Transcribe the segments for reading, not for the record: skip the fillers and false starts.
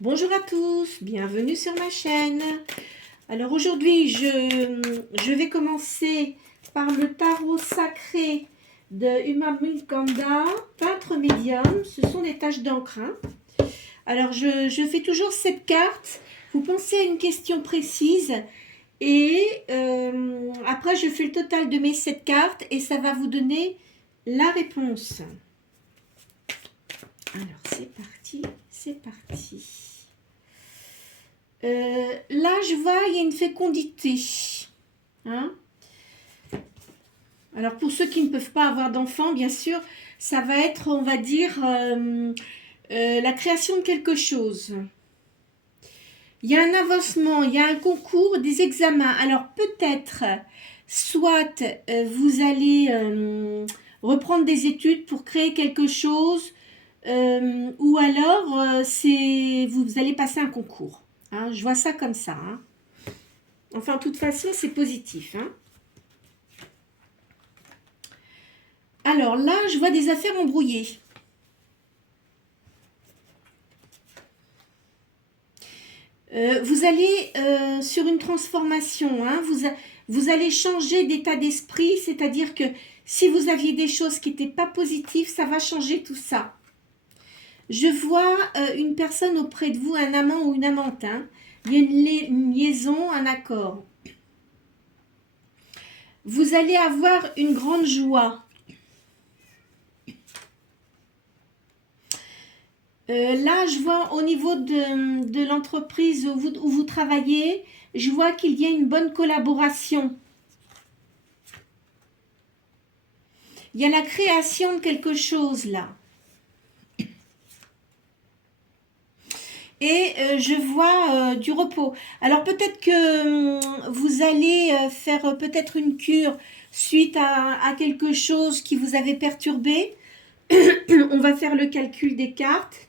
Bonjour à tous, bienvenue sur ma chaîne. Alors aujourd'hui, je vais commencer par le tarot sacré de Uma Mukanda, peintre médium. Ce sont des taches d'encre. Alors je fais toujours cette carte. Vous pensez à une question précise et après je fais le total de mes 7 cartes et ça va vous donner la réponse. Alors c'est parti, c'est parti. Là, je vois, il y a une fécondité. Hein? Alors, pour ceux qui ne peuvent pas avoir d'enfants, bien sûr, ça va être, on va dire, la création de quelque chose. Il y a un avancement, il y a un concours, des examens. Alors, peut-être, soit vous allez reprendre des études pour créer quelque chose, ou alors, vous allez passer un concours. Hein, je vois ça comme ça. Hein. Enfin, de toute façon, c'est positif. Hein. Alors là, je vois des affaires embrouillées. Vous allez sur une transformation. Hein, vous allez changer d'état d'esprit. C'est-à-dire que si vous aviez des choses qui n'étaient pas positives, ça va changer tout ça. Je vois une personne auprès de vous, un amant ou une amante. Hein. Il y a une liaison, un accord. Vous allez avoir une grande joie. Là, je vois au niveau de l'entreprise où vous travaillez, je vois qu'il y a une bonne collaboration. Il y a la création de quelque chose là. Et je vois du repos. Alors peut-être que vous allez faire peut-être une cure suite à quelque chose qui vous avait perturbé. On va faire le calcul des cartes.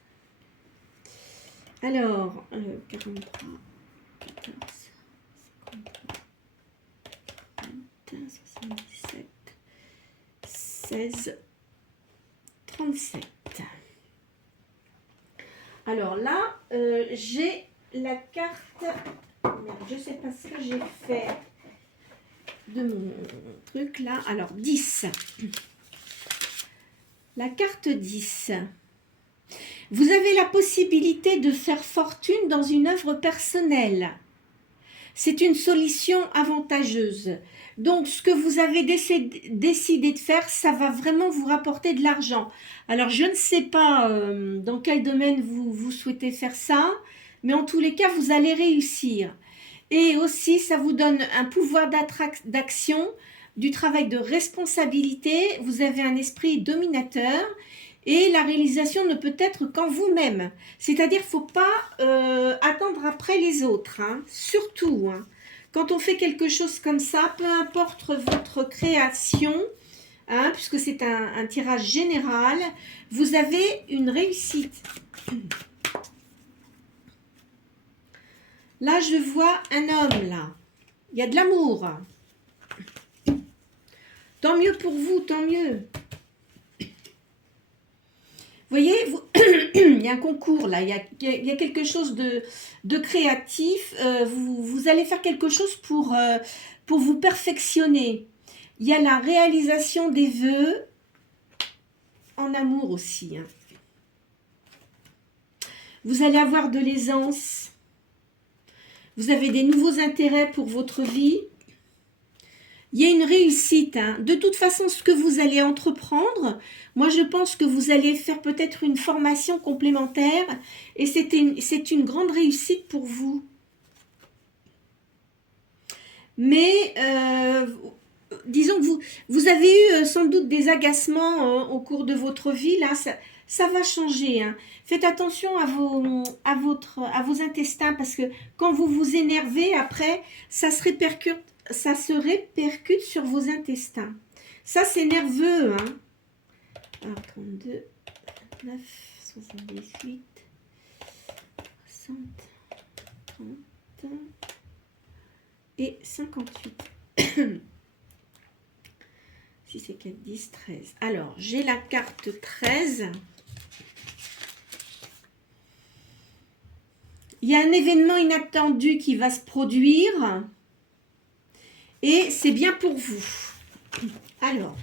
Alors, 43, 14, 53, 77, 16, 37. Alors là, j'ai la carte. Je ne sais pas ce que j'ai fait de mon truc là. Alors, 10. La carte 10. Vous avez la possibilité de faire fortune dans une œuvre personnelle. C'est une solution avantageuse. Donc, ce que vous avez décidé de faire, ça va vraiment vous rapporter de l'argent. Alors, je ne sais pas dans quel domaine vous souhaitez faire ça, mais en tous les cas, vous allez réussir. Et aussi, ça vous donne un pouvoir d'action, du travail de responsabilité. Vous avez un esprit dominateur. Et la réalisation ne peut être qu'en vous-même. C'est-à-dire qu'il ne faut pas attendre après les autres. Hein. Surtout, hein. Quand on fait quelque chose comme ça, peu importe votre création, hein, puisque c'est un tirage général, vous avez une réussite. Là, je vois un homme, là. Il y a de l'amour. Tant mieux pour vous, tant mieux. Vous voyez, il y a un concours là, il y a quelque chose de créatif. Vous allez faire quelque chose pour vous perfectionner. Il y a la réalisation des vœux en amour aussi. Hein. Vous allez avoir de l'aisance. Vous avez des nouveaux intérêts pour votre vie. Il y a une réussite. Hein. De toute façon, ce que vous allez entreprendre, moi je pense que vous allez faire peut-être une formation complémentaire et c'est une grande réussite pour vous. Mais disons que vous avez eu sans doute des agacements au cours de votre vie. Là, ça va changer. Hein. Faites attention à vos intestins parce que quand vous vous énervez, après, ça se répercute sur vos intestins. Ça, c'est nerveux. Hein. Alors, 32, 9, 78, 60, 30 et 58. 6 et 4, 10, 13. Alors, j'ai la carte 13. Il y a un événement inattendu qui va se produire et c'est bien pour vous. Alors,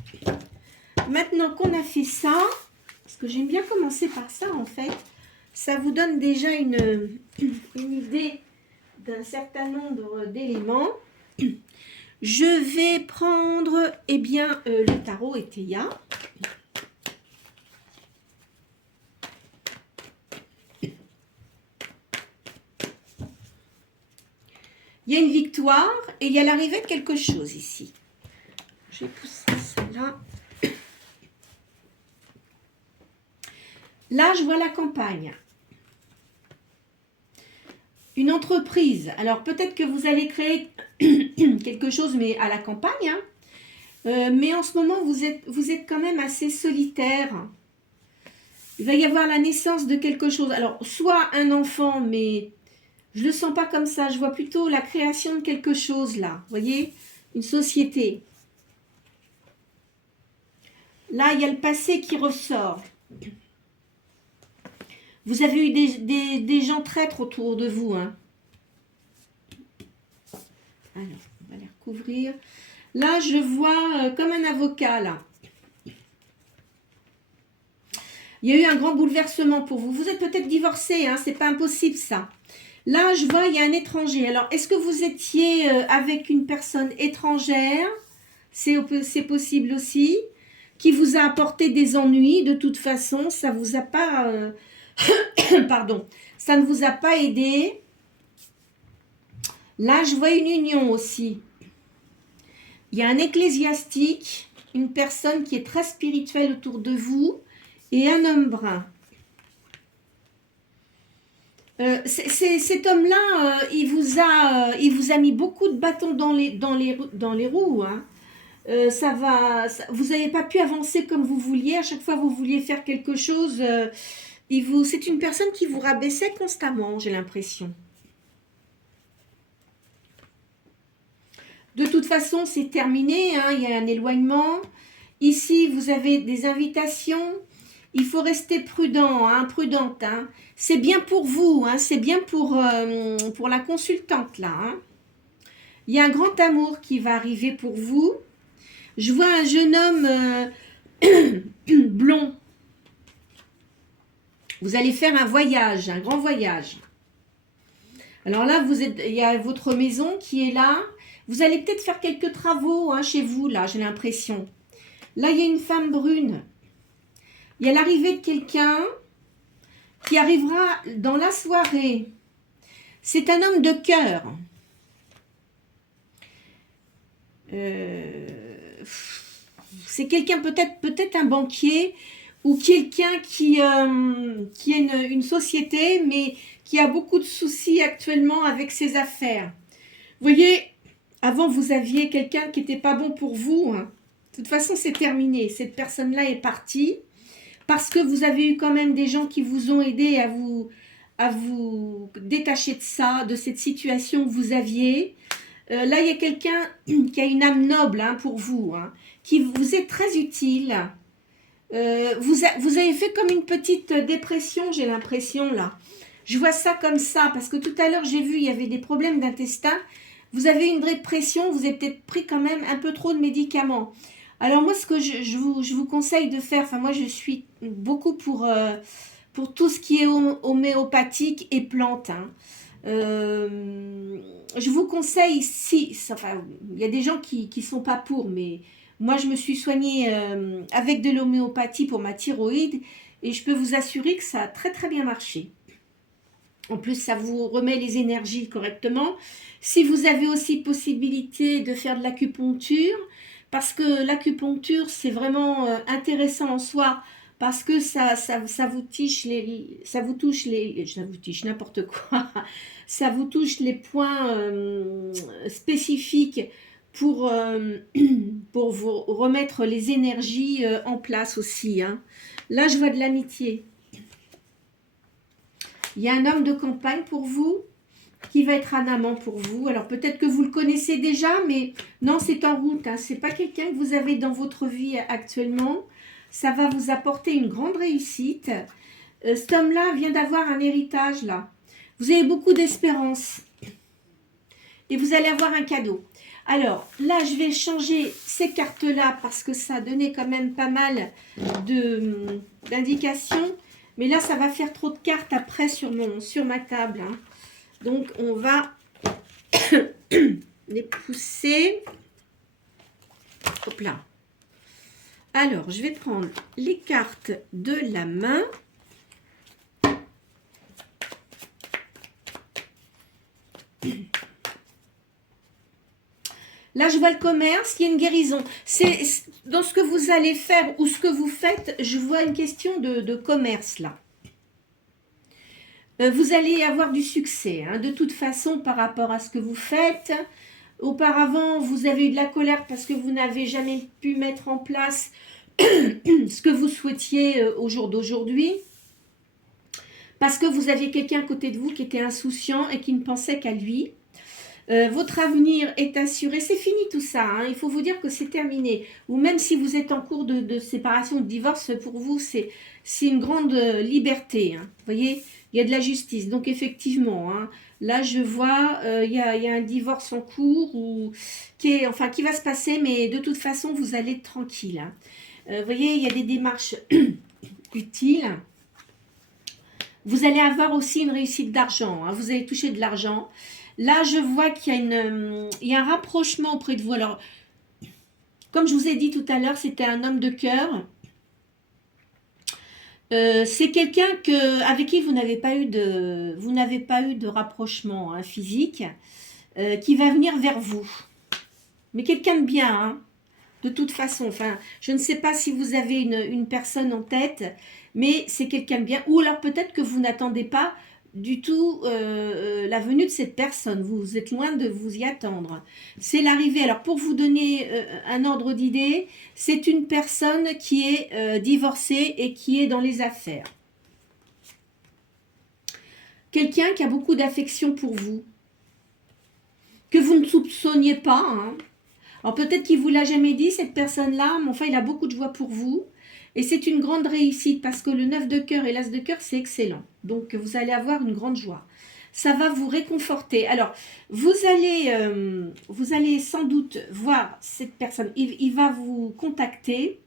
maintenant qu'on a fait ça, parce que j'aime bien commencer par ça en fait, ça vous donne déjà une idée d'un certain nombre d'éléments. Je vais prendre le tarot Eteia. Il y a une victoire et il y a l'arrivée de quelque chose ici. Je vais pousser celle-là. Là, je vois la campagne. Une entreprise. Alors, peut-être que vous allez créer quelque chose, mais à la campagne. Hein. Mais en ce moment, vous êtes quand même assez solitaire. Il va y avoir la naissance de quelque chose. Alors, soit un enfant, mais je ne le sens pas comme ça. Je vois plutôt la création de quelque chose, là. Vous voyez? Une société. Là, il y a le passé qui ressort. Vous avez eu des gens traîtres autour de vous. Hein. Alors, on va les recouvrir. Là, je vois comme un avocat, là. Il y a eu un grand bouleversement pour vous. Vous êtes peut-être divorcé, hein, c'est pas impossible, ça. Là, je vois, il y a un étranger. Alors, est-ce que vous étiez avec une personne étrangère? C'est possible aussi. Qui vous a apporté des ennuis. De toute façon, ça vous a pas... Pardon. Ça ne vous a pas aidé. Là, je vois une union aussi. Il y a un ecclésiastique, une personne qui est très spirituelle autour de vous et un homme brun. Cet homme-là, il vous a mis beaucoup de bâtons dans les roues. Hein. Vous n'avez pas pu avancer comme vous vouliez. À chaque fois, vous vouliez faire quelque chose. C'est une personne qui vous rabaissait constamment, j'ai l'impression. De toute façon, c'est terminé. Hein, il y a un éloignement. Ici, vous avez des invitations. Il faut rester prudent, hein, prudente. Hein. C'est bien pour vous, hein, c'est bien pour la consultante là. Hein. Il y a un grand amour qui va arriver pour vous. Je vois un jeune homme blond. Vous allez faire un voyage, un grand voyage. Alors là, il y a votre maison qui est là. Vous allez peut-être faire quelques travaux hein, chez vous, là, j'ai l'impression. Là, il y a une femme brune. Il y a l'arrivée de quelqu'un qui arrivera dans la soirée. C'est un homme de cœur. C'est quelqu'un, peut-être un banquier ou quelqu'un qui a une société, mais qui a beaucoup de soucis actuellement avec ses affaires. Vous voyez, avant, vous aviez quelqu'un qui n'était pas bon pour vous. Hein. De toute façon, c'est terminé. Cette personne-là est partie. Parce que vous avez eu quand même des gens qui vous ont aidé à vous détacher de ça, de cette situation que vous aviez. Là, il y a quelqu'un qui a une âme noble hein, pour vous, hein, qui vous est très utile. Vous avez fait comme une petite dépression, j'ai l'impression, là. Je vois ça comme ça, parce que tout à l'heure, j'ai vu, il y avait des problèmes d'intestin. Vous avez une dépression, vous avez peut-être pris quand même un peu trop de médicaments. Alors moi, ce que je vous conseille de faire, enfin moi je suis beaucoup pour tout ce qui est homéopathique et plantes. Hein. Je vous conseille, enfin il y a des gens qui sont pas pour, mais moi je me suis soignée avec de l'homéopathie pour ma thyroïde et je peux vous assurer que ça a très très bien marché. En plus, ça vous remet les énergies correctement. Si vous avez aussi possibilité de faire de l'acupuncture, parce que l'acupuncture, c'est vraiment intéressant en soi, parce que ça vous touche n'importe quoi, ça vous touche les points spécifiques pour vous remettre les énergies en place aussi. Hein. Là, je vois de l'amitié. Il y a un homme de campagne pour vous qui va être un amant pour vous. Alors peut-être que vous le connaissez déjà, mais non, c'est en route. Hein. Ce n'est pas quelqu'un que vous avez dans votre vie actuellement. Ça va vous apporter une grande réussite. Cet homme-là vient d'avoir un héritage là. Vous avez beaucoup d'espérance. Et vous allez avoir un cadeau. Alors, là, je vais changer ces cartes-là parce que ça a donné quand même pas mal d'indications. Mais là, ça va faire trop de cartes après sur ma table. Hein. Donc, on va les pousser. Hop là. Alors, je vais prendre les cartes de la main. Là, je vois le commerce, il y a une guérison. C'est dans ce que vous allez faire ou ce que vous faites, je vois une question de commerce là. Vous allez avoir du succès, hein, de toute façon, par rapport à ce que vous faites. Auparavant, vous avez eu de la colère parce que vous n'avez jamais pu mettre en place ce que vous souhaitiez au jour d'aujourd'hui. Parce que vous aviez quelqu'un à côté de vous qui était insouciant et qui ne pensait qu'à lui. Votre avenir est assuré, c'est fini tout ça, hein. Il faut vous dire que c'est terminé. Ou même si vous êtes en cours de séparation, de divorce, pour vous, c'est une grande liberté. Hein. Vous voyez, il y a de la justice. Donc effectivement, hein, là je vois, il y a un divorce en cours qui va se passer, mais de toute façon, vous allez être tranquille. Hein. Vous voyez, il y a des démarches utiles. Vous allez avoir aussi une réussite d'argent. Hein. Vous allez toucher de l'argent. Là, je vois qu'il y a un rapprochement auprès de vous. Alors, comme je vous ai dit tout à l'heure, c'était un homme de cœur. C'est quelqu'un avec qui vous n'avez pas eu de rapprochement hein, physique, qui va venir vers vous. Mais quelqu'un de bien, hein, de toute façon. Enfin, je ne sais pas si vous avez une personne en tête, mais c'est quelqu'un de bien. Ou alors peut-être que vous n'attendez pas du tout la venue de cette personne. Vous êtes loin de vous y attendre. C'est l'arrivée. Alors, pour vous donner un ordre d'idée, c'est une personne qui est divorcée et qui est dans les affaires. Quelqu'un qui a beaucoup d'affection pour vous, que vous ne soupçonniez pas. Hein. Alors, peut-être qu'il ne vous l'a jamais dit, cette personne-là, mais enfin, il a beaucoup de joie pour vous. Et c'est une grande réussite parce que le 9 de cœur et l'as de cœur, c'est excellent. Donc, vous allez avoir une grande joie. Ça va vous réconforter. Alors, vous allez sans doute voir cette personne. Il va vous contacter.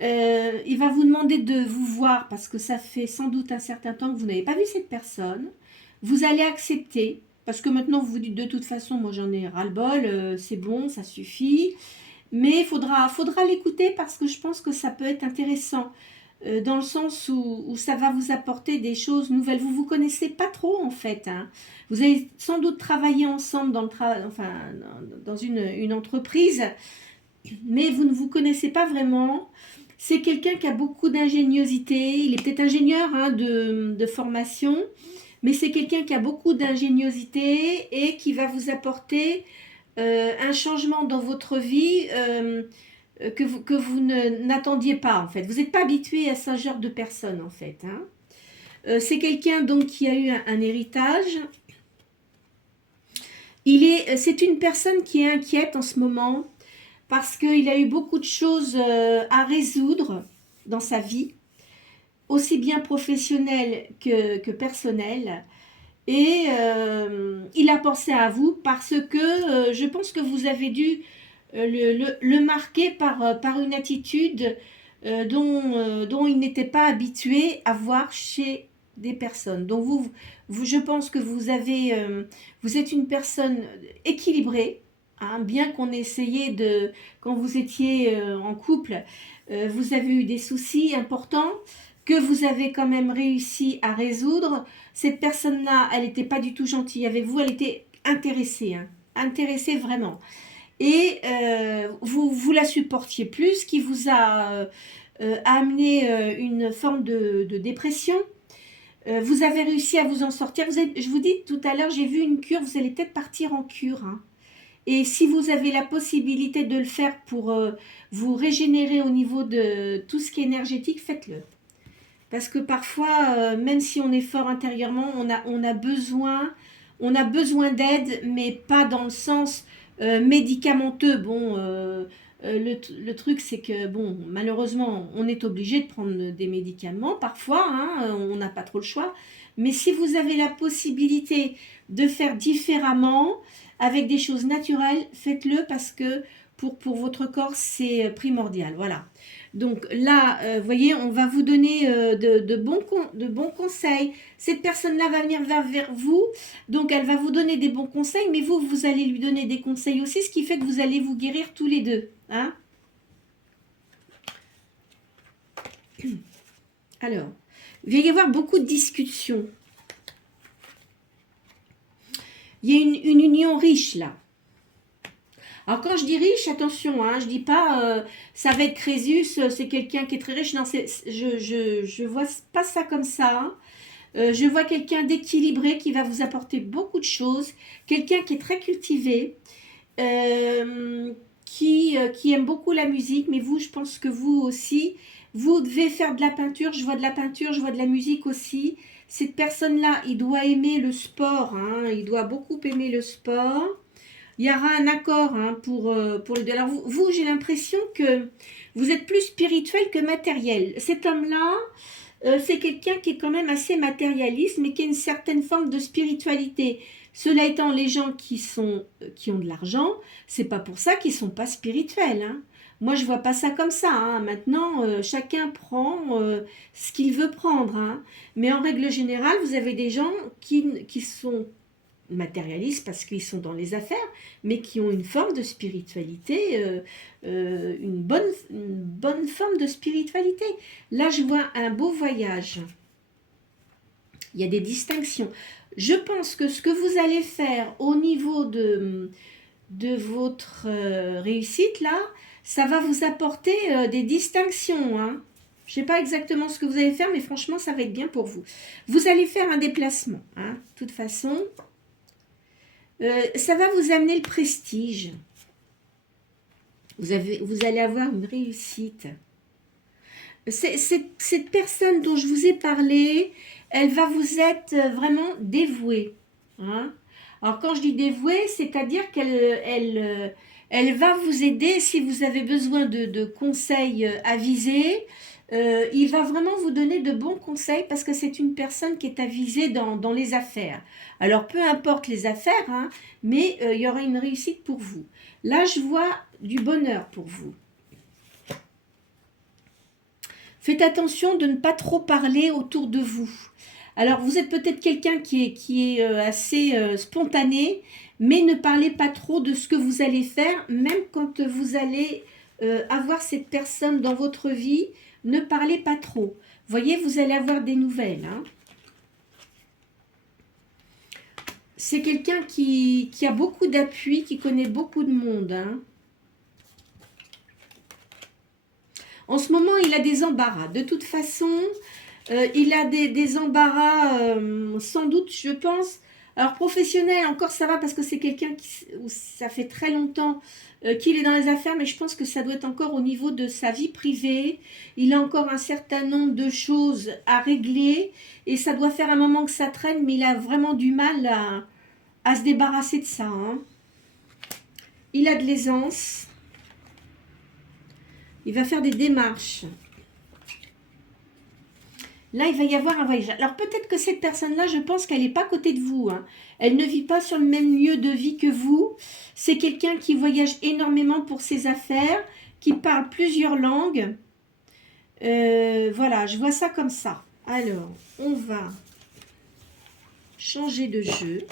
Il va vous demander de vous voir parce que ça fait sans doute un certain temps que vous n'avez pas vu cette personne. Vous allez accepter parce que maintenant, vous vous dites de toute façon, moi j'en ai ras-le-bol, c'est bon, ça suffit. Mais il faudra l'écouter parce que je pense que ça peut être intéressant dans le sens où ça va vous apporter des choses nouvelles. Vous ne vous connaissez pas trop en fait. Hein. Vous avez sans doute travaillé ensemble dans une entreprise, mais vous ne vous connaissez pas vraiment. C'est quelqu'un qui a beaucoup d'ingéniosité. Il est peut-être ingénieur hein, de formation, mais c'est quelqu'un qui a beaucoup d'ingéniosité et qui va vous apporter un changement dans votre vie que vous n'attendiez pas en fait. Vous n'êtes pas habitué à ce genre de personne en fait. Hein. C'est quelqu'un donc qui a eu un héritage. C'est une personne qui est inquiète en ce moment parce qu'il a eu beaucoup de choses à résoudre dans sa vie, aussi bien professionnelle que personnelle. Et il a pensé à vous parce que je pense que vous avez dû le marquer par une attitude dont il n'était pas habitué à voir chez des personnes. Donc je pense que vous êtes une personne équilibrée, hein, bien qu'on ait essayé quand vous étiez en couple, vous avez eu des soucis importants que vous avez quand même réussi à résoudre. Cette personne-là, elle n'était pas du tout gentille avec vous, elle était intéressée, hein, intéressée vraiment. Et vous la supportiez plus, qui vous a amené une forme de dépression. Vous avez réussi à vous en sortir. Je vous dis tout à l'heure, j'ai vu une cure, vous allez peut-être partir en cure. Hein. Et si vous avez la possibilité de le faire pour vous régénérer au niveau de tout ce qui est énergétique, faites-le. Parce que parfois, même si on est fort intérieurement, on a besoin d'aide, mais pas dans le sens médicamenteux. Bon, le truc, c'est que, bon, malheureusement, on est obligé de prendre des médicaments parfois, hein, on n'a pas trop le choix. Mais si vous avez la possibilité de faire différemment, avec des choses naturelles, faites-le parce que pour votre corps, c'est primordial. Voilà. Donc là, vous voyez, on va vous donner de bons conseils. Cette personne-là va venir vers vous, donc elle va vous donner des bons conseils, mais vous allez lui donner des conseils aussi, ce qui fait que vous allez vous guérir tous les deux. Hein? Alors, il va y avoir beaucoup de discussions. Il y a une union riche là. Alors quand je dis riche, attention, hein, je dis pas ça va être Crésus, c'est quelqu'un qui est très riche. Non, je vois pas ça comme ça. Hein. Je vois quelqu'un d'équilibré qui va vous apporter beaucoup de choses. Quelqu'un qui est très cultivé, qui aime beaucoup la musique. Mais vous, je pense que vous aussi, vous devez faire de la peinture. Je vois de la peinture, je vois de la musique aussi. Cette personne-là, il doit aimer le sport. Hein, il doit beaucoup aimer le sport. Il y aura un accord hein, pour les deux. Alors vous j'ai l'impression que vous êtes plus spirituel que matériel. Cet homme-là, c'est quelqu'un qui est quand même assez matérialiste, mais qui a une certaine forme de spiritualité. Cela étant, les gens qui ont de l'argent, c'est pas pour ça qu'ils sont pas spirituels. Hein. Moi, je vois pas ça comme ça. Hein. Maintenant, chacun prend ce qu'il veut prendre. Hein. Mais en règle générale, vous avez des gens qui sont matérialistes parce qu'ils sont dans les affaires, mais qui ont une forme de spiritualité, une bonne forme de spiritualité. Là, je vois un beau voyage. Il y a des distinctions. Je pense que ce que vous allez faire au niveau de votre réussite, là, ça va vous apporter des distinctions. Hein. Je ne sais pas exactement ce que vous allez faire, mais franchement, ça va être bien pour vous. Vous allez faire un déplacement. Hein, de toute façon, ça va vous amener le prestige. Vous allez avoir une réussite. Cette personne dont je vous ai parlé, elle va vous être vraiment dévouée. Hein. Alors quand je dis dévouée, c'est-à-dire qu'elle va vous aider si vous avez besoin de conseils avisés. Il va vraiment vous donner de bons conseils parce que c'est une personne qui est avisée dans les affaires. Alors peu importe les affaires, hein, mais il y aura une réussite pour vous. Là, je vois du bonheur pour vous. Faites attention de ne pas trop parler autour de vous. Alors, vous êtes peut-être quelqu'un qui est assez spontané, mais ne parlez pas trop de ce que vous allez faire, même quand vous allez avoir cette personne dans votre vie, ne parlez pas trop. Voyez, vous allez avoir des nouvelles. Hein. C'est quelqu'un qui a beaucoup d'appui, qui connaît beaucoup de monde. Hein. En ce moment, il a des embarras. De toute façon, il a des embarras, sans doute, je pense. Alors, professionnel, encore ça va parce que c'est quelqu'un où ça fait très longtemps qu'il est dans les affaires, mais je pense que ça doit être encore au niveau de sa vie privée. Il a encore un certain nombre de choses à régler et ça doit faire un moment que ça traîne, mais il a vraiment du mal à se débarrasser de ça. Hein. Il a de l'aisance. Il va faire des démarches. Là, il va y avoir un voyage. Alors, peut-être que cette personne-là, je pense qu'elle n'est pas à côté de vous. Hein. Elle ne vit pas sur le même lieu de vie que vous. C'est quelqu'un qui voyage énormément pour ses affaires, qui parle plusieurs langues. Voilà, je vois ça comme ça. Alors, on va changer de jeu.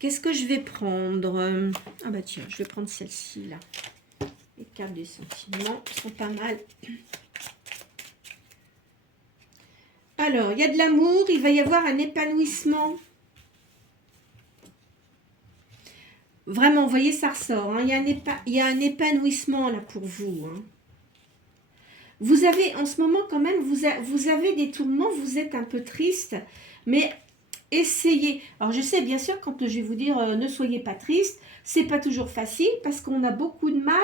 Qu'est-ce que je vais prendre? Ah bah tiens, je vais prendre celle-ci, là. Les cartes des sentiments sont pas mal. Alors, il y a de l'amour, il va y avoir un épanouissement. Vraiment, vous voyez, ça ressort. Hein. Il y a un épanouissement là pour vous. Hein. Vous avez, en ce moment quand même, vous avez des tourments, vous êtes un peu triste, mais essayez. Alors, je sais, bien sûr, quand je vais vous dire ne soyez pas triste, c'est pas toujours facile parce qu'on a beaucoup de mal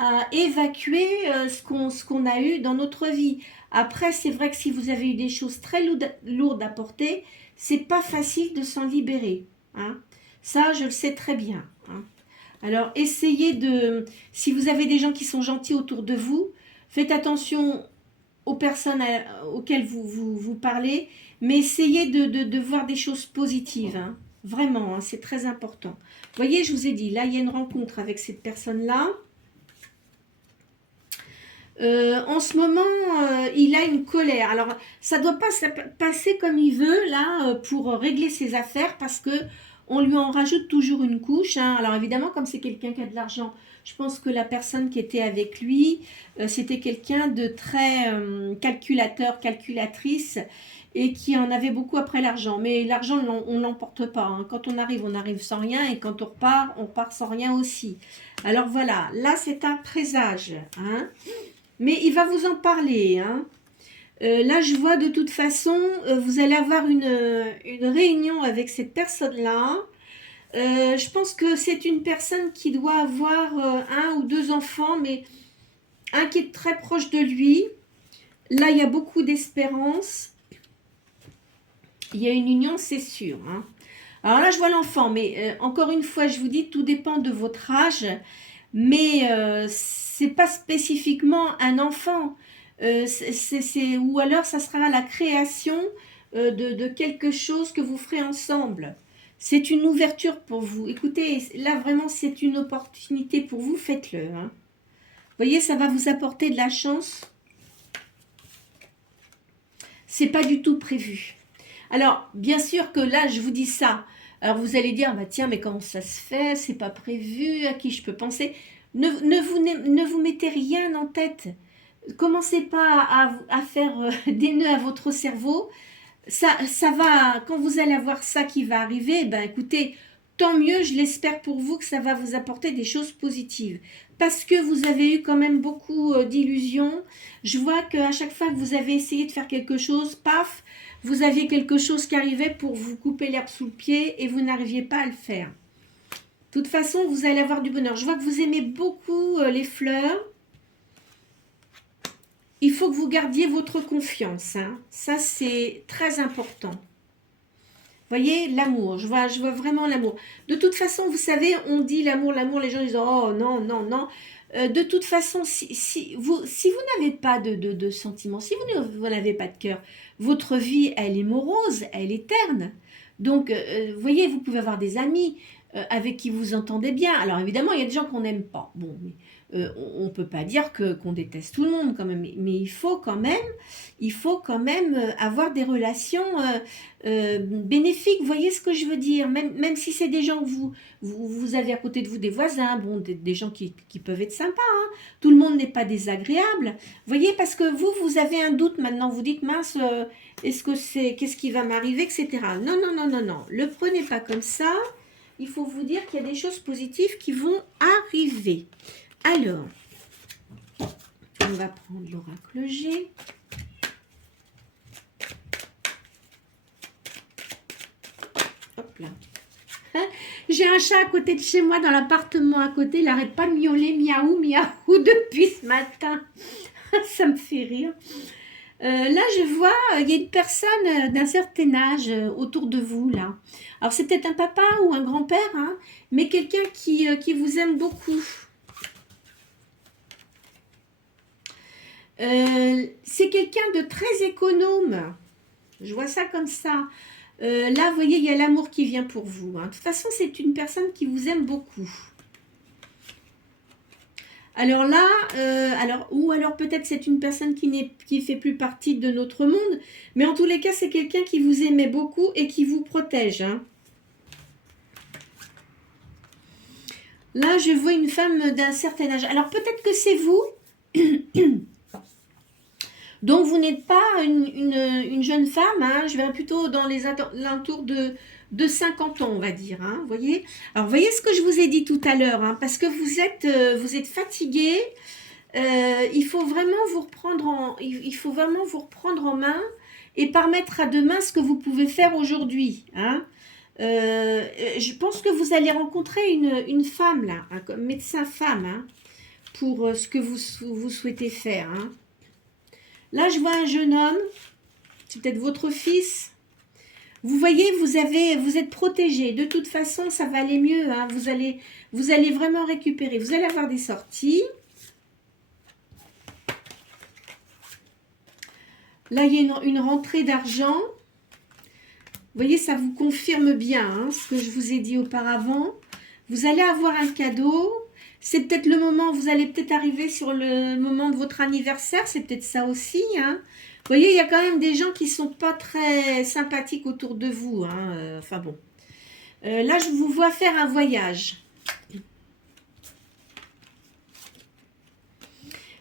à évacuer ce qu'on a eu dans notre vie. Après, c'est vrai que si vous avez eu des choses très lourdes à porter, c'est pas facile de s'en libérer. Hein. Ça, je le sais très bien. Hein. Alors, essayez de... Si vous avez des gens qui sont gentils autour de vous, faites attention aux personnes auxquelles vous parlez, mais essayez de voir des choses positives, hein. Vraiment, hein, c'est très important. Vous voyez, je vous ai dit, là, il y a une rencontre avec cette personne-là. En ce moment, il a une colère. Alors, ça ne doit pas se passer comme il veut, là, pour régler ses affaires, parce que on lui en rajoute toujours une couche, hein. Alors, évidemment, comme c'est quelqu'un qui a de l'argent, je pense que la personne qui était avec lui, c'était quelqu'un de très calculateur, calculatrice, et qui en avait beaucoup après l'argent. Mais l'argent, on ne l'emporte pas, hein. Quand on arrive sans rien, et quand on part sans rien aussi. Alors, voilà, là, c'est un présage, hein. Mais il va vous en parler, hein. Là, je vois de toute façon, vous allez avoir une réunion avec cette personne-là. Je pense que c'est une personne qui doit avoir un ou deux enfants, mais un qui est très proche de lui. Là, il y a beaucoup d'espérance. Il y a une union, c'est sûr, hein. Alors là, je vois l'enfant, mais encore une fois, je vous dis, tout dépend de votre âge. Mais c'est pas spécifiquement un enfant. Ou alors, ça sera la création de quelque chose que vous ferez ensemble. C'est une ouverture pour vous. Écoutez, là, vraiment, c'est une opportunité pour vous. Faites-le, hein. Vous voyez, ça va vous apporter de la chance. C'est pas du tout prévu. Alors, bien sûr que là, je vous dis ça. Alors, vous allez dire, bah, tiens, mais comment ça se fait? C'est pas prévu. À qui je peux penser? Ne vous mettez rien en tête. Commencez pas à faire des nœuds à votre cerveau. Ça va, quand vous allez avoir ça qui va arriver, ben écoutez, tant mieux, je l'espère pour vous que ça va vous apporter des choses positives. Parce que vous avez eu quand même beaucoup d'illusions. Je vois qu'à chaque fois que vous avez essayé de faire quelque chose, paf, vous aviez quelque chose qui arrivait pour vous couper l'herbe sous le pied et vous n'arriviez pas à le faire. De toute façon, vous allez avoir du bonheur. Je vois que vous aimez beaucoup les fleurs. Il faut que vous gardiez votre confiance, hein. Ça, c'est très important. Vous voyez, l'amour. Je vois vraiment l'amour. De toute façon, vous savez, on dit l'amour, les gens disent « Oh, non, non, non ». De toute façon, si vous n'avez pas de sentiments, si vous n'avez pas de cœur, votre vie, elle est morose, elle est terne. Donc, vous voyez, vous pouvez avoir des amis avec qui vous entendez bien. Alors, évidemment, il y a des gens qu'on n'aime pas. Bon, mais on ne peut pas dire qu'on déteste tout le monde quand même. Mais il faut quand même avoir des relations bénéfiques. Vous voyez ce que je veux dire? Même si c'est des gens que vous avez à côté de vous, des voisins, bon, des gens qui peuvent être sympas, hein. Tout le monde n'est pas désagréable. Vous voyez, parce que vous avez un doute maintenant. Vous dites, mince, qu'est-ce qui va m'arriver, etc. Non, non, non, non, non. Le prenez pas comme ça. Il faut vous dire qu'il y a des choses positives qui vont arriver. Alors, on va prendre l'oracle G. Hop là. J'ai un chat à côté de chez moi, dans l'appartement à côté. Il n'arrête pas de miauler, miaou, miaou depuis ce matin. Ça me fait rire. Là, je vois, il y a une personne d'un certain âge autour de vous, là. Alors, c'est peut-être un papa ou un grand-père, hein, mais quelqu'un qui vous aime beaucoup. C'est quelqu'un de très économe. Je vois ça comme ça. Là, vous voyez, il y a l'amour qui vient pour vous, hein. De toute façon, c'est une personne qui vous aime beaucoup. Alors là, ou alors peut-être c'est une personne qui fait plus partie de notre monde, mais en tous les cas, c'est quelqu'un qui vous aimait beaucoup et qui vous protège, hein. Là, je vois une femme d'un certain âge. Alors peut-être que c'est vous. Donc, vous n'êtes pas une jeune femme, hein. Je verrais plutôt dans les alentours de 50 ans, on va dire, hein, vous voyez. Alors, vous voyez ce que je vous ai dit tout à l'heure, hein, parce que vous êtes fatigué. Il faut vraiment vous reprendre en main et permettre à demain ce que vous pouvez faire aujourd'hui, hein. Je pense que vous allez rencontrer une femme, là, un médecin femme, hein, pour ce que vous souhaitez faire, hein. Là, je vois un jeune homme, c'est peut-être votre fils. Vous voyez, vous êtes protégé. De toute façon, ça va aller mieux, hein. Vous allez vraiment récupérer. Vous allez avoir des sorties. Là, il y a une rentrée d'argent. Vous voyez, ça vous confirme bien hein, ce que je vous ai dit auparavant. Vous allez avoir un cadeau. C'est peut-être le moment, vous allez peut-être arriver sur le moment de votre anniversaire. C'est peut-être ça aussi. Hein. Vous voyez, il y a quand même des gens qui ne sont pas très sympathiques autour de vous. Hein. Enfin bon. Là, je vous vois faire un voyage.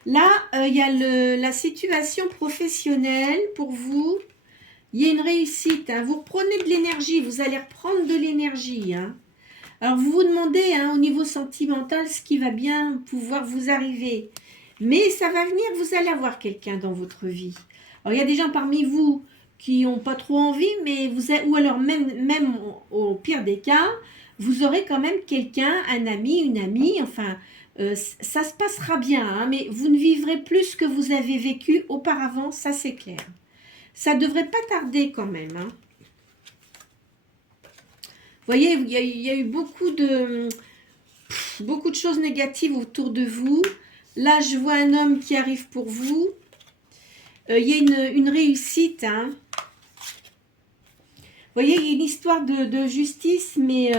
Là, il y a la situation professionnelle pour vous. Il y a une réussite. Hein. Vous reprenez de l'énergie. Vous allez reprendre de l'énergie. Hein. Alors, vous vous demandez hein, au niveau sentimental ce qui va bien pouvoir vous arriver. Mais ça va venir, vous allez avoir quelqu'un dans votre vie. Alors, il y a des gens parmi vous qui n'ont pas trop envie, mais ou alors même au pire des cas, vous aurez quand même quelqu'un, un ami, une amie, enfin, ça se passera bien, hein, mais vous ne vivrez plus ce que vous avez vécu auparavant, ça c'est clair. Ça ne devrait pas tarder quand même. Hein. Vous voyez, il y a eu beaucoup de choses négatives autour de vous. Là, je vois un homme qui arrive pour vous. Il y a une réussite. Hein. Vous voyez, il y a une histoire de justice, mais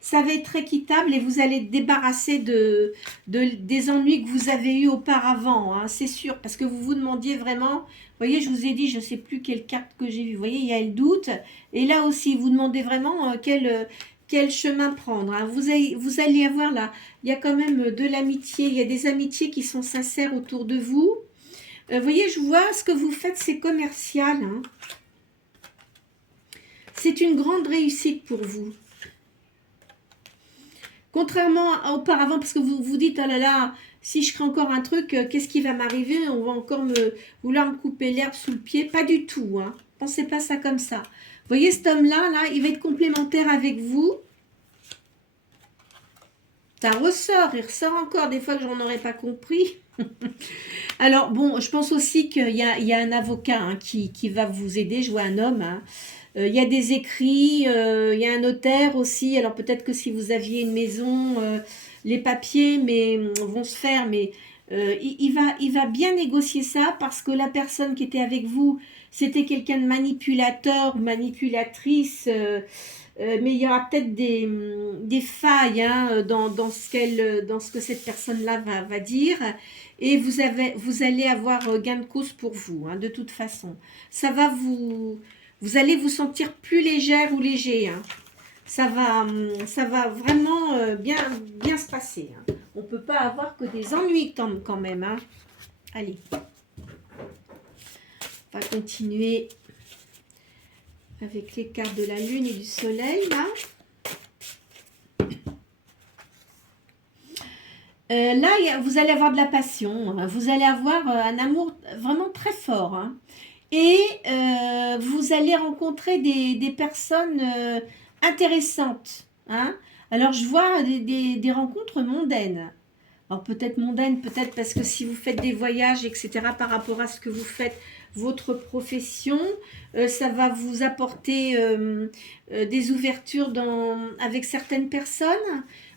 ça va être équitable et vous allez être débarrasser des ennuis que vous avez eus auparavant. Hein, c'est sûr, parce que vous vous demandiez vraiment... Vous voyez, je vous ai dit, je ne sais plus quelle carte que j'ai vue. Vous voyez, il y a le doute. Et là aussi, vous demandez vraiment quel chemin prendre. Hein. Vous allez avoir là, il y a quand même de l'amitié. Il y a des amitiés qui sont sincères autour de vous. Vous voyez, je vois ce que vous faites, c'est commercial. Hein. C'est une grande réussite pour vous. Contrairement à auparavant, parce que vous vous dites, oh là là, si je crée encore un truc, qu'est-ce qui va m'arriver? On va encore vouloir me couper l'herbe sous le pied. Pas du tout. Hein. Pensez pas ça comme ça. Vous voyez, cet homme-là, là, il va être complémentaire avec vous. Ça ressort, il ressort encore des fois que j'en aurais pas compris. Alors, bon, je pense aussi qu'il y a un avocat hein, qui va vous aider. Je vois un homme. Hein. Il y a des écrits, il y a un notaire aussi. Alors, peut-être que si vous aviez une maison, les papiers vont se faire. Mais il va bien négocier ça parce que la personne qui était avec vous, c'était quelqu'un de manipulateur, manipulatrice. Mais il y aura peut-être des failles hein, dans ce que cette personne-là va dire. Et vous allez avoir gain de cause pour vous, hein, de toute façon. Ça va vous allez vous sentir plus légère ou léger. Hein. Ça va vraiment bien se passer. Hein. On ne peut pas avoir que des ennuis quand même. Hein. Allez. On va continuer avec les cartes de la lune et du soleil, là. Là, vous allez avoir de la passion. Hein. Vous allez avoir un amour vraiment très fort. Hein. Et vous allez rencontrer des personnes intéressantes. Hein. Alors, je vois des rencontres mondaines. Alors, peut-être mondaines, peut-être parce que si vous faites des voyages, etc., par rapport à ce que vous faites, votre profession, ça va vous apporter des ouvertures avec certaines personnes.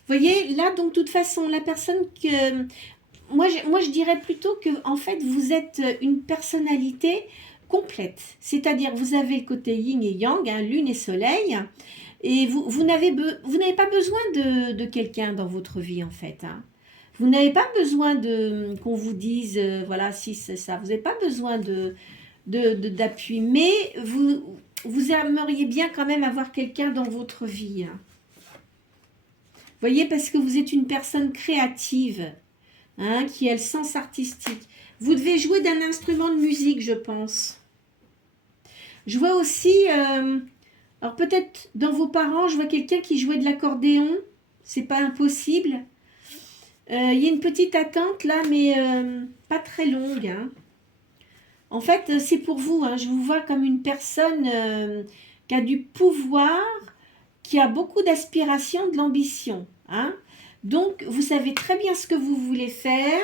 Vous voyez, là, donc, de toute façon, la personne que... Moi, je dirais plutôt que, en fait, vous êtes une personnalité complète. C'est-à-dire, vous avez le côté yin et yang, hein, lune et soleil, et vous n'avez pas besoin de quelqu'un dans votre vie, en fait. Hein. Vous n'avez pas besoin qu'on vous dise, voilà, si c'est ça. Vous n'avez pas besoin d'appui, mais vous aimeriez bien quand même avoir quelqu'un dans votre vie. Hein. Vous voyez, parce que vous êtes une personne créative, hein, qui a le sens artistique. Vous devez jouer d'un instrument de musique, je pense. Je vois aussi, alors peut-être dans vos parents, je vois quelqu'un qui jouait de l'accordéon. C'est pas impossible. Il y a une petite attente là, mais pas très longue. Hein. En fait, c'est pour vous. Hein. Je vous vois comme une personne qui a du pouvoir, qui a beaucoup d'aspiration, de l'ambition. Hein. Donc, vous savez très bien ce que vous voulez faire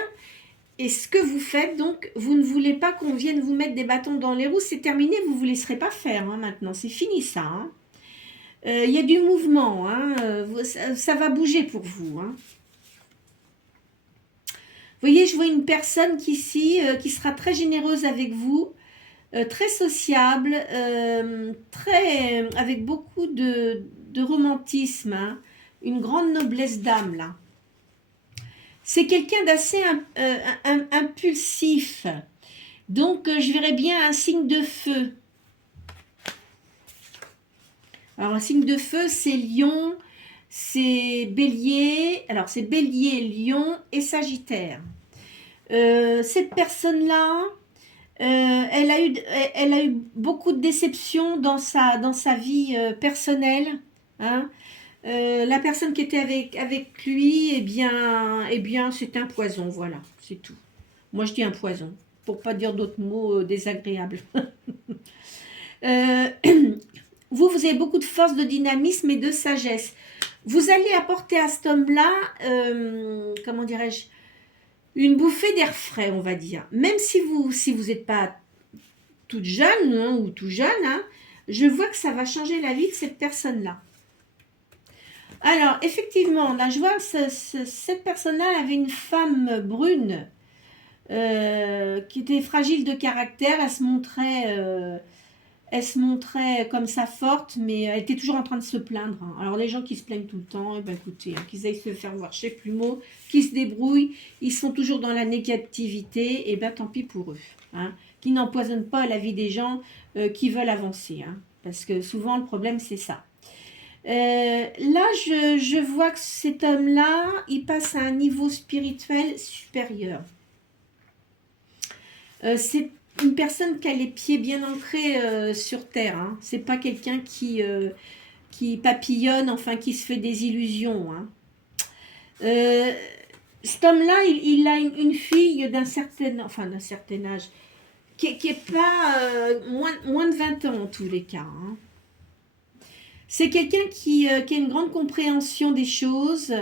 et ce que vous faites. Donc, vous ne voulez pas qu'on vienne vous mettre des bâtons dans les roues. C'est terminé, vous ne vous laisserez pas faire hein, maintenant. C'est fini ça. Hein. Y a du mouvement. Hein. Ça va bouger pour vous. Hein. Vous voyez, je vois une personne qui sera très généreuse avec vous. très sociable, avec beaucoup de romantisme, hein, une grande noblesse d'âme là. C'est quelqu'un d'assez impulsif, donc je verrais bien un signe de feu. Alors un signe de feu, c'est Lion, c'est Bélier, alors c'est Bélier, Lion et Sagittaire. Cette personne-là, elle a eu beaucoup de déceptions dans sa vie personnelle. Hein. La personne qui était avec lui, eh bien c'est un poison, voilà, c'est tout. Moi, je dis un poison, pour pas dire d'autres mots désagréables. Euh, vous avez beaucoup de force, de dynamisme et de sagesse. Vous allez apporter à cet homme-là, comment dirais-je, une bouffée d'air frais, on va dire. Même si vous n'êtes pas toute jeune hein, ou tout jeune, hein, je vois que ça va changer la vie de cette personne-là. Alors, effectivement, là, je vois que cette personne-là avait une femme brune qui était fragile de caractère. Elle se montrait comme ça forte, mais elle était toujours en train de se plaindre. Hein. Alors, les gens qui se plaignent tout le temps, eh ben, écoutez, hein, qu'ils aillent se faire voir chez Plumeau, qui se débrouillent, ils sont toujours dans la négativité, et ben tant pis pour eux. Hein, qui n'empoisonnent pas la vie des gens qui veulent avancer. Hein, parce que souvent, le problème, c'est ça. Là, je vois que cet homme-là, il passe à un niveau spirituel supérieur. C'est une personne qui a les pieds bien ancrés sur terre. Hein. C'est pas quelqu'un qui papillonne, enfin qui se fait des illusions. Hein. Cet homme-là, il a une fille d'un certain âge, qui est pas moins de 20 ans en tous les cas. Hein. C'est quelqu'un qui a une grande compréhension des choses,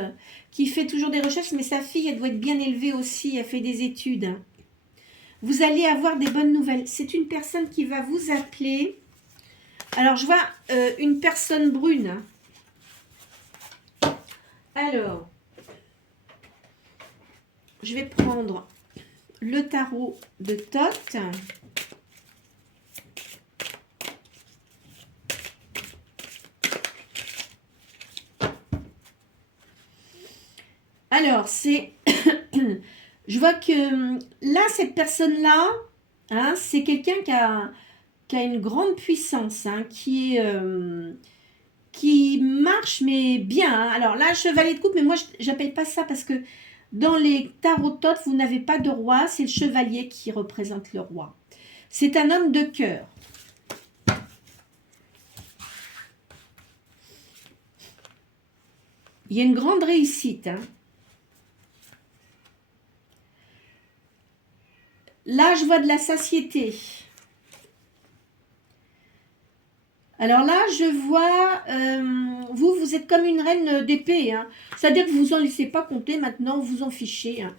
qui fait toujours des recherches, mais sa fille, elle doit être bien élevée aussi, elle fait des études. Hein. Vous allez avoir des bonnes nouvelles. C'est une personne qui va vous appeler. Alors, je vois une personne brune. Alors, je vais prendre le tarot de Thoth. Alors, c'est... Je vois que là, cette personne-là, hein, c'est quelqu'un qui a une grande puissance, hein, qui marche, mais bien. Hein. Alors là, chevalier de coupe, mais moi, je n'appelle pas ça parce que dans les tarots de Thoth, vous n'avez pas de roi, c'est le chevalier qui représente le roi. C'est un homme de cœur. Il y a une grande réussite, hein. Là, je vois de la satiété. Alors là, je vois, vous êtes comme une reine d'épée. Hein. C'est-à-dire que vous en laissez pas compter maintenant, vous en fichez. Hein.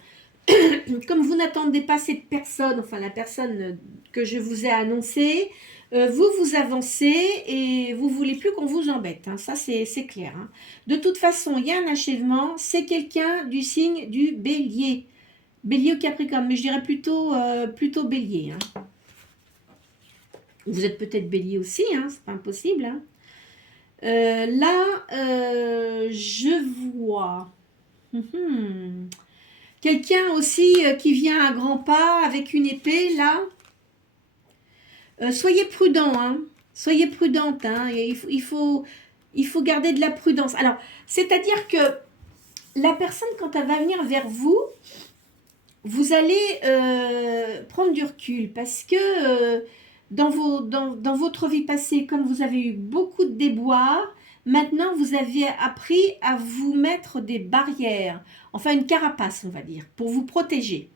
Comme vous n'attendez pas cette personne, enfin la personne que je vous ai annoncée, vous avancez et vous voulez plus qu'on vous embête. Hein. Ça, c'est clair. Hein. De toute façon, il y a un achèvement. C'est quelqu'un du signe du bélier. Bélier ou Capricorne, mais je dirais plutôt bélier. Hein. Vous êtes peut-être bélier aussi, hein, c'est pas impossible. Hein. Là, je vois quelqu'un aussi qui vient à grands pas avec une épée, là. Soyez prudent, hein. Soyez prudente. Hein. Il faut garder de la prudence. Alors, c'est-à-dire que la personne, quand elle va venir vers vous, vous allez prendre du recul parce que dans votre vie passée, comme vous avez eu beaucoup de déboires, maintenant vous avez appris à vous mettre des barrières, enfin une carapace on va dire, pour vous protéger.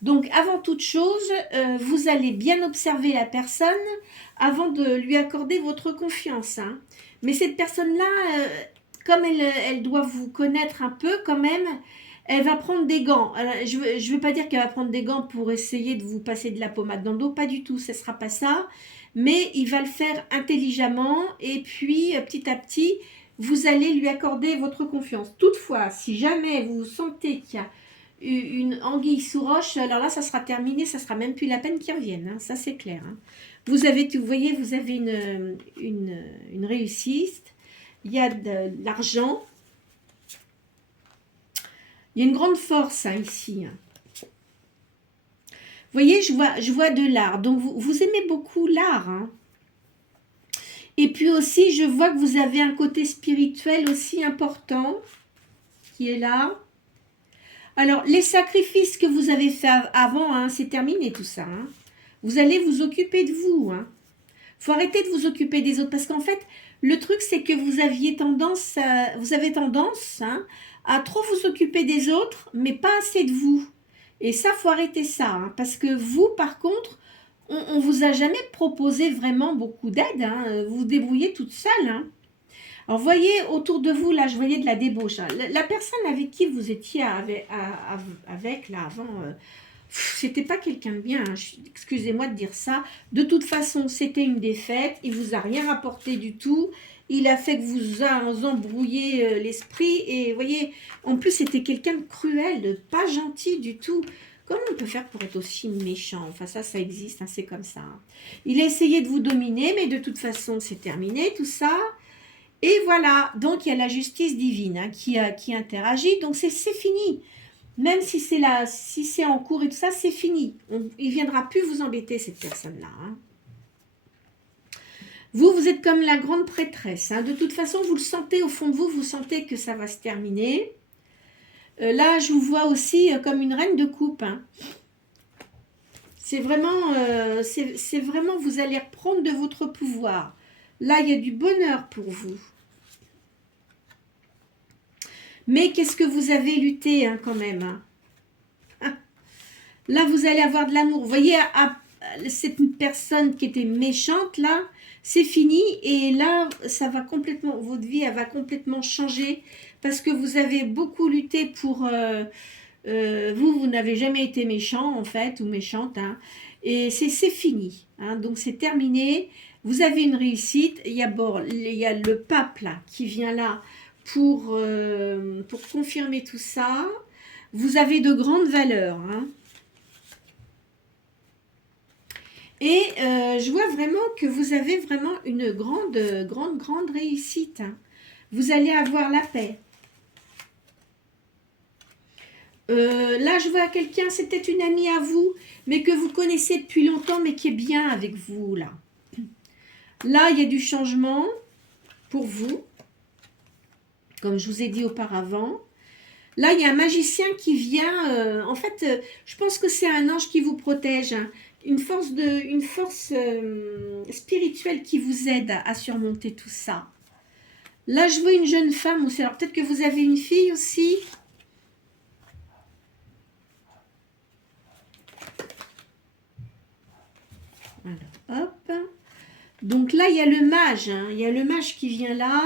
Donc avant toute chose, vous allez bien observer la personne avant de lui accorder votre confiance. Hein. Mais cette personne-là, comme elle doit vous connaître un peu quand même, elle va prendre des gants. Alors, je ne veux pas dire qu'elle va prendre des gants pour essayer de vous passer de la pommade dans le dos, pas du tout, ce ne sera pas ça. Mais il va le faire intelligemment et puis petit à petit, vous allez lui accorder votre confiance. Toutefois, si jamais vous sentez qu'il y a une anguille sous roche, alors là, ça sera terminé, ça sera même plus la peine qu'ils reviennent, hein, ça c'est clair. Hein. Vous voyez, vous avez une réussite, il y a de l'argent, il y a une grande force hein, ici. Hein. Vous voyez, je vois de l'art, donc vous aimez beaucoup l'art. Hein. Et puis aussi, je vois que vous avez un côté spirituel aussi important qui est là. Alors, les sacrifices que vous avez fait avant, hein, c'est terminé tout ça. Hein. Vous allez vous occuper de vous. Hein. Faut arrêter de vous occuper des autres parce qu'en fait, le truc, c'est que vous avez tendance hein, à trop vous occuper des autres, mais pas assez de vous. Et ça, faut arrêter ça. Hein, parce que vous, par contre, on vous a jamais proposé vraiment beaucoup d'aide. Hein, vous vous débrouillez toute seule. Hein. Alors, voyez autour de vous, là, je voyais de la débauche. Hein. La personne avec qui vous étiez avec là, avant, c'était pas quelqu'un de bien. Hein. Excusez-moi de dire ça. De toute façon, c'était une défaite. Il vous a rien rapporté du tout. Il a fait que vous embrouillez l'esprit. Et voyez, en plus, c'était quelqu'un de cruel, de pas gentil du tout. Comment on peut faire pour être aussi méchant? Enfin, ça existe, hein, c'est comme ça. Hein. Il a essayé de vous dominer, mais de toute façon, c'est terminé, tout ça. Et voilà, donc il y a la justice divine hein, qui interagit, donc c'est fini. Même si c'est en cours et tout ça, c'est fini. Il ne viendra plus vous embêter, cette personne-là. Hein. Vous êtes comme la grande prêtresse. Hein. De toute façon, vous le sentez au fond de vous, vous sentez que ça va se terminer. Là, je vous vois aussi comme une reine de coupe. Hein. C'est vraiment, vous allez reprendre de votre pouvoir. Là, il y a du bonheur pour vous. Mais qu'est-ce que vous avez lutté hein, quand même hein. Là, vous allez avoir de l'amour. Vous voyez, cette personne qui était méchante, là, c'est fini. Et là, ça va complètement, votre vie, elle va complètement changer. Parce que vous avez beaucoup lutté pour... vous n'avez jamais été méchant, en fait, ou méchante. Hein, et c'est fini. Hein, donc, c'est terminé. Vous avez une réussite. Il y a le pape, là, qui vient là pour confirmer tout ça. Vous avez de grandes valeurs. Hein. Et je vois vraiment que vous avez vraiment une grande réussite. Hein. Vous allez avoir la paix. Là, je vois quelqu'un, c'était une amie à vous, mais que vous connaissez depuis longtemps, mais qui est bien avec vous, là. Là, il y a du changement pour vous, comme je vous ai dit auparavant. Là, il y a un magicien qui vient, en fait, je pense que c'est un ange qui vous protège, hein, une force spirituelle qui vous aide à surmonter tout ça. Là, je vois une jeune femme aussi, alors peut-être que vous avez une fille aussi. Alors, hop. Donc là, il y a le mage. Hein. Il y a le mage qui vient là.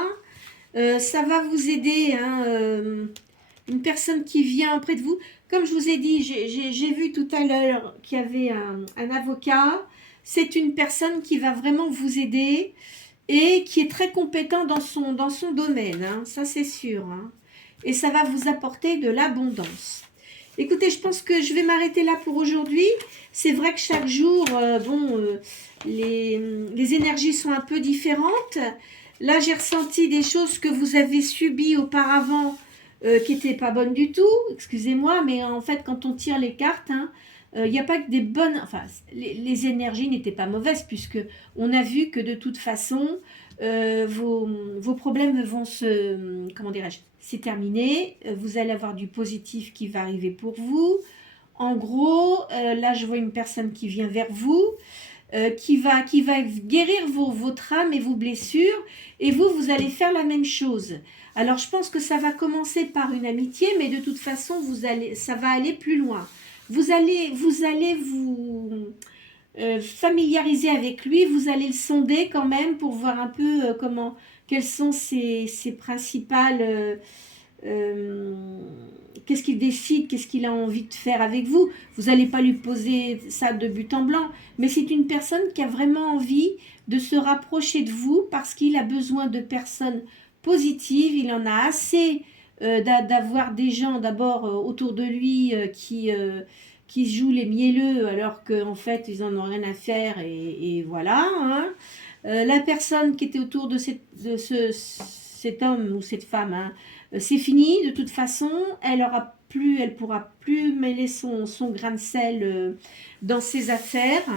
Ça va vous aider. Hein, une personne qui vient auprès de vous. Comme je vous ai dit, j'ai vu tout à l'heure qu'il y avait un avocat. C'est une personne qui va vraiment vous aider et qui est très compétent dans son domaine. Hein. Ça, c'est sûr. Hein. Et ça va vous apporter de l'abondance. Écoutez, je pense que je vais m'arrêter là pour aujourd'hui. C'est vrai que chaque jour, les énergies sont un peu différentes. Là, j'ai ressenti des choses que vous avez subies auparavant qui n'étaient pas bonnes du tout. Excusez-moi, mais en fait, quand on tire les cartes, hein, il n'y a pas que des bonnes... Enfin, les énergies n'étaient pas mauvaises puisque on a vu que de toute façon, vos problèmes vont comment dirais-je, c'est terminé. Vous allez avoir du positif qui va arriver pour vous. En gros, là, je vois une personne qui vient vers vous, qui va guérir votre âme et vos blessures. Et vous allez faire la même chose. Alors, je pense que ça va commencer par une amitié, mais de toute façon, ça va aller plus loin. Vous allez vous familiariser avec lui, vous allez le sonder quand même pour voir un peu quelles sont ses principales... qu'est-ce qu'il décide, qu'est-ce qu'il a envie de faire avec vous. Vous n'allez pas lui poser ça de but en blanc, mais c'est une personne qui a vraiment envie de se rapprocher de vous parce qu'il a besoin de personnes positives, il en a assez d'avoir des gens d'abord autour de lui qui jouent les mielleux alors qu'en fait ils en ont rien à faire et voilà. Hein. La personne qui était autour de cet homme ou cette femme, hein, c'est fini de toute façon, elle pourra plus mêler son grain de sel dans ses affaires.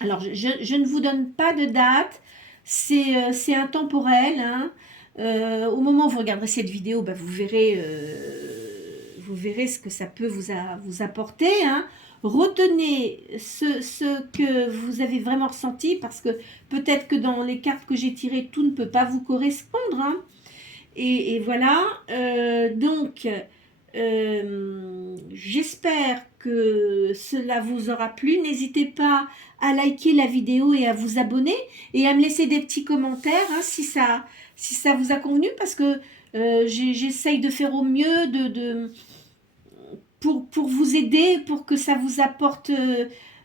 Alors je ne vous donne pas de date, c'est intemporel. Hein. Au moment où vous regarderez cette vidéo, bah, vous verrez ce que ça peut vous apporter. Hein. Retenez ce que vous avez vraiment ressenti parce que peut-être que dans les cartes que j'ai tirées, tout ne peut pas vous correspondre. Hein. Et voilà, donc j'espère que cela vous aura plu. N'hésitez pas à liker la vidéo et à vous abonner et à me laisser des petits commentaires hein, si ça vous a convenu parce que j'essaye de faire au mieux pour vous aider, pour que ça vous apporte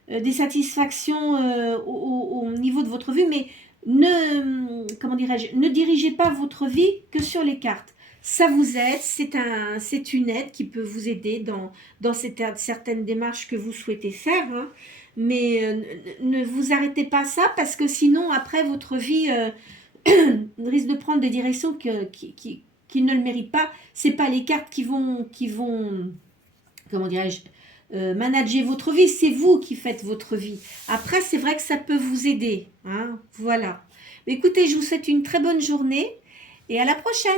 des satisfactions au niveau de votre vie, mais comment dirais-je, ne dirigez pas votre vie que sur les cartes. Ça vous aide, c'est une aide qui peut vous aider dans certaines démarches que vous souhaitez faire, hein. Mais ne vous arrêtez pas à ça parce que sinon après votre vie risque de prendre des directions qui ne le méritent pas. C'est pas les cartes qui vont comment dirais-je, manager votre vie, c'est vous qui faites votre vie. Après, c'est vrai que ça peut vous aider. Hein, voilà. Écoutez, je vous souhaite une très bonne journée et à la prochaine.